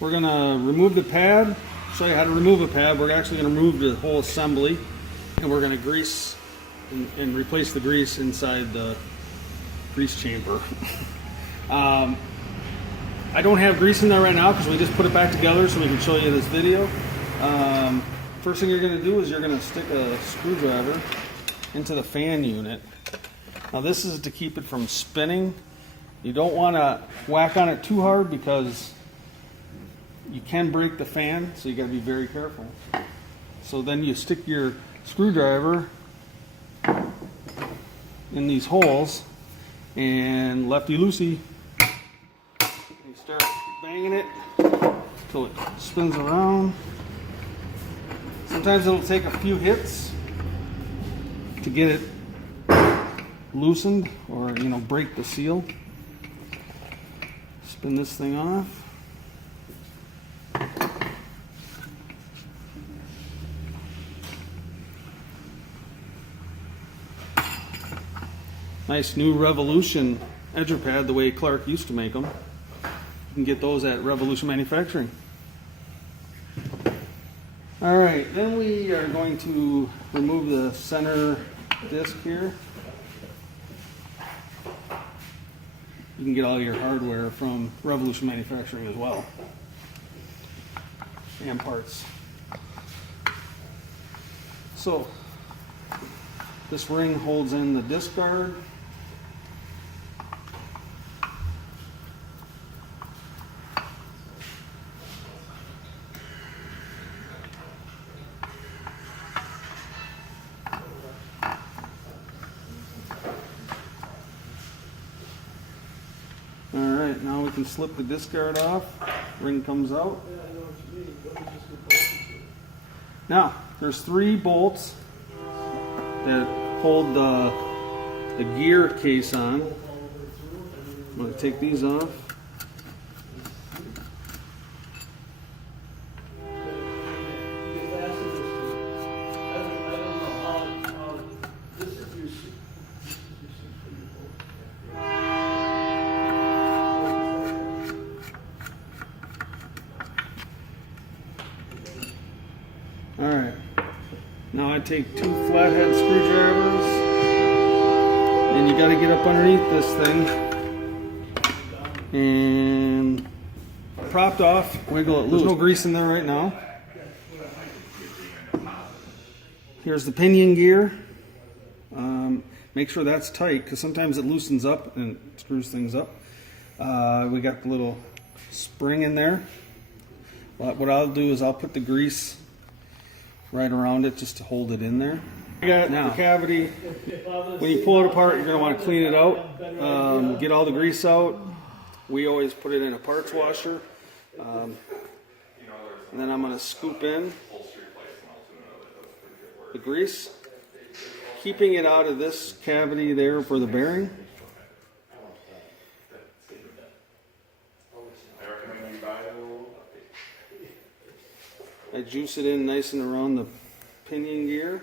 We're gonna remove the pad, show you how to remove a pad. We're actually gonna remove the whole assembly, and we're gonna grease and replace the grease inside the grease chamber. I don't have grease in there right now because we just put it back together so we can show you this video. First thing you're gonna do is you're gonna stick a screwdriver into the fan unit. Now this is to keep it from spinning. You don't want to whack on it too hard because you can break the fan, so you got to be very careful. So then you stick your screwdriver in these holes and lefty-loosey, you start banging it until it spins around. Sometimes it'll take a few hits to get it loosened or, you know, break the seal. Spin this thing off. Nice new Revolution edger pad, the way Clark used to make them. You can get those at Revolution Manufacturing. Alright, then we are going to remove the center disc here. You can get all your hardware from Revolution Manufacturing as well, and parts. So, this ring holds in the disc guard. Alright, now we can slip the disc guard off. Ring comes out. Now, there's 3 bolts that hold the gear case on. I'm going to take these off. Alright, now I take 2 flathead screwdrivers, and you got to get up underneath this thing and propped off, wiggle it loose. There's no grease in there right now. Here's the pinion gear. Make sure that's tight because sometimes it loosens up and screws things up. We got the little spring in there. What I'll do is I'll put the grease right around it just to hold it in there. You got the cavity. When you pull it apart, you're going to want to clean it out, get all the grease out. We always put it in a parts washer. And then I'm going to scoop in the grease, keeping it out of this cavity there for the bearing. I juice it in nice and around the pinion gear.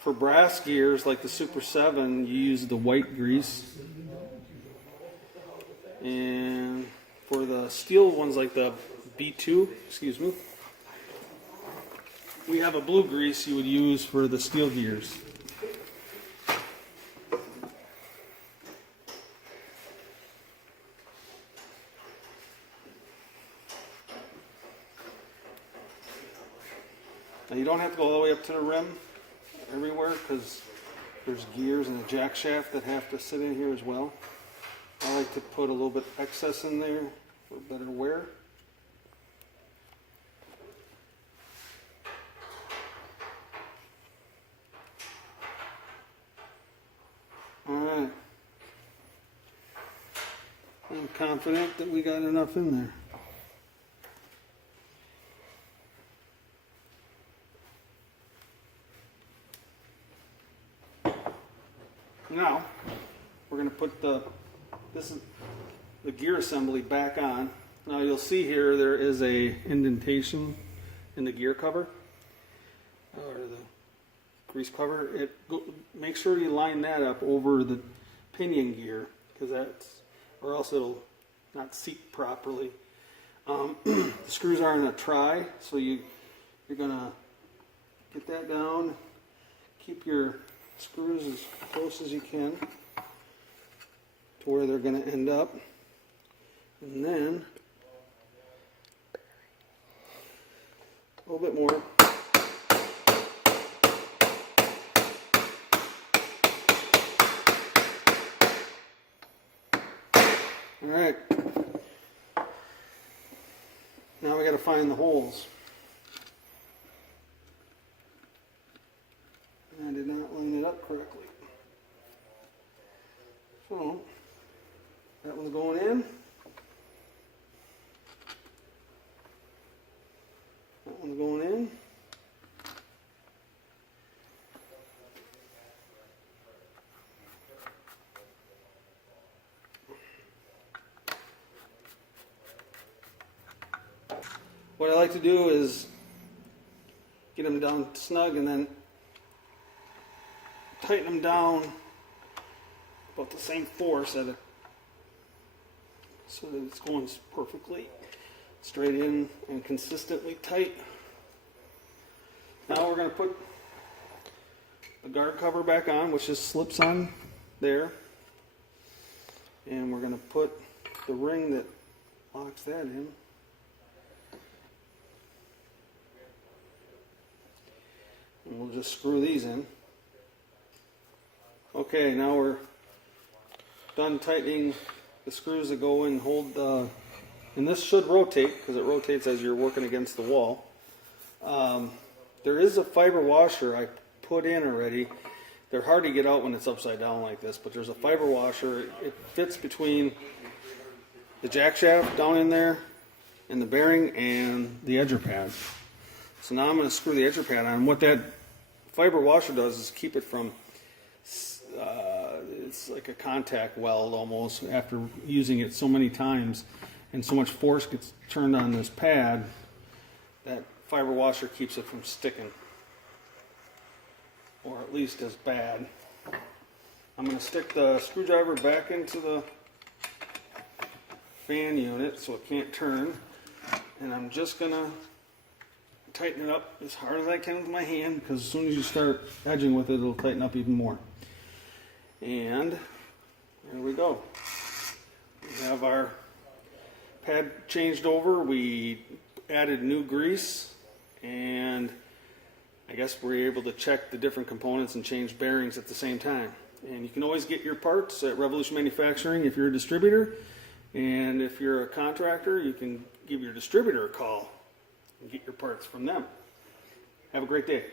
For brass gears like the Super 7, you use the white grease. And for the steel ones like the B2, we have a blue grease you would use for the steel gears. Now you don't have to go all the way up to the rim everywhere because there's gears and a jack shaft that have to sit in here as well. I like to put a little bit excess in there for better wear. Alright. I'm confident that we got enough in there. Now, we're going to put the gear assembly back on. Now you'll see here there is a indentation in the gear cover, or the grease cover. Make sure you line that up over the pinion gear, or else it'll not seat properly. The screws are in a try, so you're gonna get that down. Keep your screws as close as you can to where they're gonna end up, and then a little bit more. All right. Now we got to find the holes. I did not line it up correctly. So, that one's going in. That one's going in. What I like to do is get them down snug and then tighten them down about the same force so that it's going perfectly straight in and consistently tight. Now we're going to put the guard cover back on, which just slips on there, and we're going to put the ring that locks that in. And we'll just screw these in. Okay, now we're done tightening the screws that go in and hold the, and this should rotate because it rotates as you're working against the wall. There is a fiber washer I put in already. They're hard to get out when it's upside down like this, but there's a fiber washer. It fits between the jack shaft down in there and the bearing and the edger pad. So now I'm going to screw the edger pad on. What that fiber washer does is keep it from, it's like a contact weld almost after using it so many times and so much force gets turned on this pad, that fiber washer keeps it from sticking, or at least as bad. I'm going to stick the screwdriver back into the fan unit so it can't turn, and I'm just going to tighten it up as hard as I can with my hand, because as soon as you start edging with it, it'll tighten up even more. And there we go. We have our pad changed over. We added new grease, and I guess we're able to check the different components and change bearings at the same time. And you can always get your parts at Revolution Manufacturing if you're a distributor, and if you're a contractor, you can give your distributor a call and get your parts from them. Have a great day.